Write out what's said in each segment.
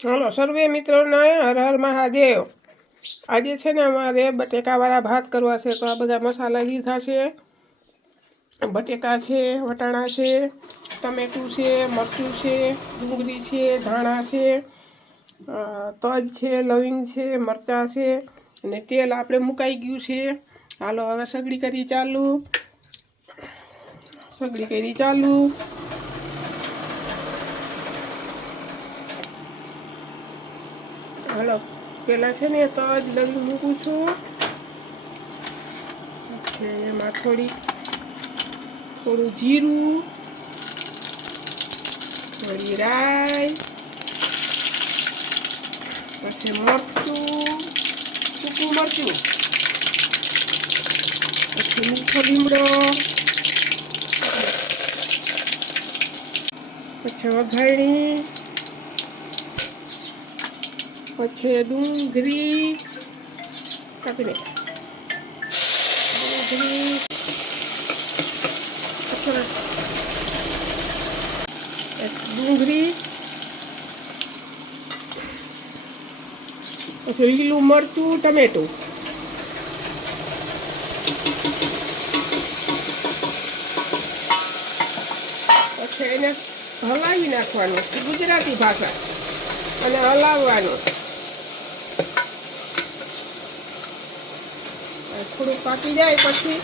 ચાલો, સર્વે મિત્રોને હર હર મહાદેવ. આજે છે ને અમારે બટેકાવાળા ભાત કરવા છે, તો આ બધા મસાલા લીધા છે બટેકા છે, વટાણા છે, ટમેટું છે, મરચું છે, ડુંગળી છે, ધાણા છે તજ છે, લવિંગ છે, મરચાં છે, અને તેલ આપણે મુકાઈ ગયું છે. હાલો, હવે સગડી કરી ચાલુ. સગડી કરી ચાલુ. હાલો. પેલા છે ને તજ લવિંગ મૂકું છું. પછી એમાં થોડી થોડું જીરું, થોડી રાઈ, પછી મરચું સૂકું મરચું, પછી મીઠો લીમડો, પછી વઘાણી પછી ડુંગળી કાપી લે ડુંગળી ડુંગળી પછી લીલું મરચું ટમેટું પછી એને હલાવી નાખવાનું ગુજરાતી ભાષા અને હલાવવાનું થોડુંક પાકી જાય પછી.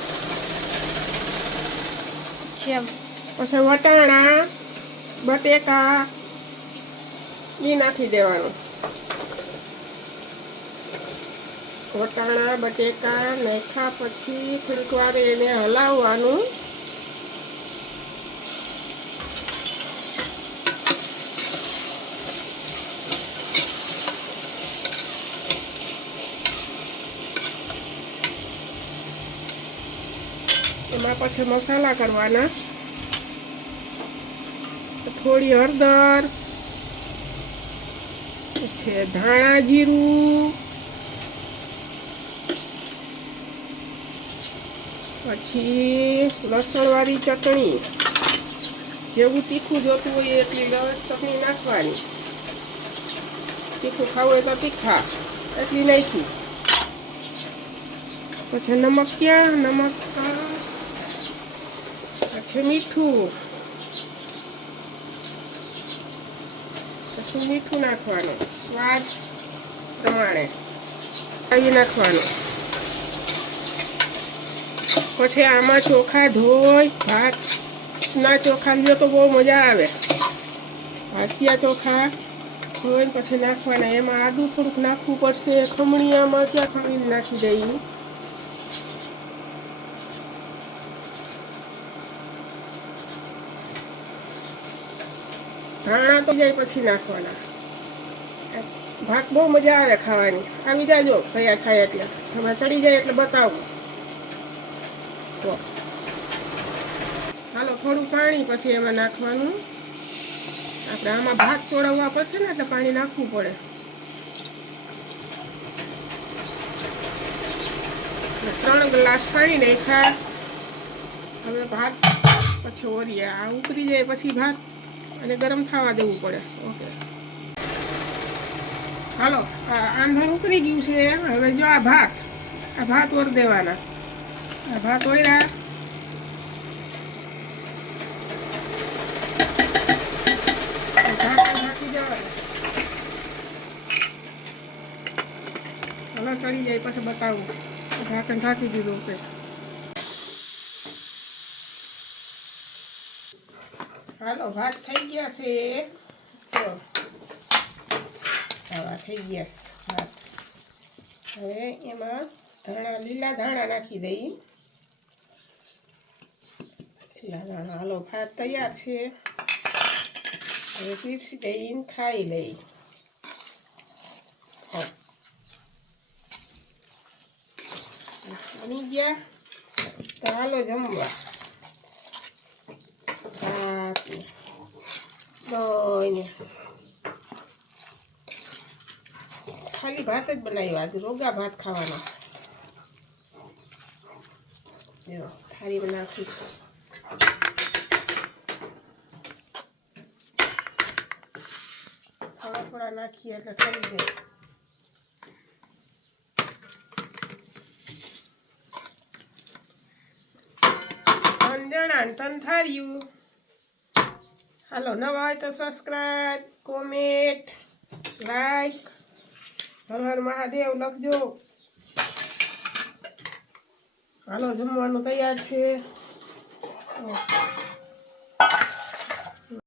પછી વટાણા બટેકા એ નાખી દેવાનું. વટાણા બટેકા નાખ્યા પછી થોડીક વાર એને હલાવવાનું. એમાં પછી મસાલા કરવાના. થોડી હળદર પછી ધાણા જીરું, પછી લસણવાળી ચટણી. જેવું તીખું જોતું હોય એટલી ચટણી નાખવાની. તીખું ખાવું હોય તો તીખા, એટલી નાખી. પછી નમક ક્યાં? નમક. પછી મીઠું નાખવાનું, સ્વાદ પ્રમાણે. નાખવાનું. પછી આમાં ચોખા ધોઈ, ભાત, ના ચોખા લ્યો તો બહુ મજા આવે. ભાતિયા ચોખા ધોઈને પછી નાખવાના. એમાં આદું થોડુંક નાખવું પડશે. ખમણીયામાં ક્યાં ખમણી નાખી દઈ ધાણા તો જાય પછી નાખવાના. ભાત બહુ મજા આવે ખાવાની. આવી જાજો તૈયાર થાય એટલે. હવે ચડી જાય એટલે બતાવું. તો. હાલો, થોડું પાણી પછી એમાં નાખવાનું. આપણે આમાં ભાત ચોળવવા પડશે ને એટલે પાણી નાખવું પડે. ત્રણ ગ્લાસ પાણી નાખ્યા. હવે ભાત પછી ઓરીએ આ ઉતરી જાય પછી ભાત. અને ગરમ થવા દેવું પડે. ઓકે. હાલો આંધણ ઉકળી ગયું છે. હવે જો આ ભાત આ ભાત ઓર દેવાના. આ ભાત ઓર્યા. હવે ચડી જાય, પછી બતાવું. ઢાંકણ ઢાંકી દીધું કે હાલો, ભાત થઈ ગયા છે. જો આવા થઈ ગયા છે ભાત. હવે એમાં ધાણા, લીલા ધાણા નાખી દઈ. લીલા ધાણા, હાલો, ભાત તૈયાર છે. હવે પીરસી દઈને ખાઈ લઈ. બની ગયા. તો હાલો જમવા. ભાત ને ખાલી ભાત જ બનાવ્યો આજે રોગા ભાત ખાવાના જો થાળી નાખી ખાવા થોડા નાખીએ એટલે થઈ જાય જણા ત્રણ થાર્યું હાલો નવા હોય તો subscribe comment like Har Mahadev લખજો. હાલો જમવાનું તૈયાર છે.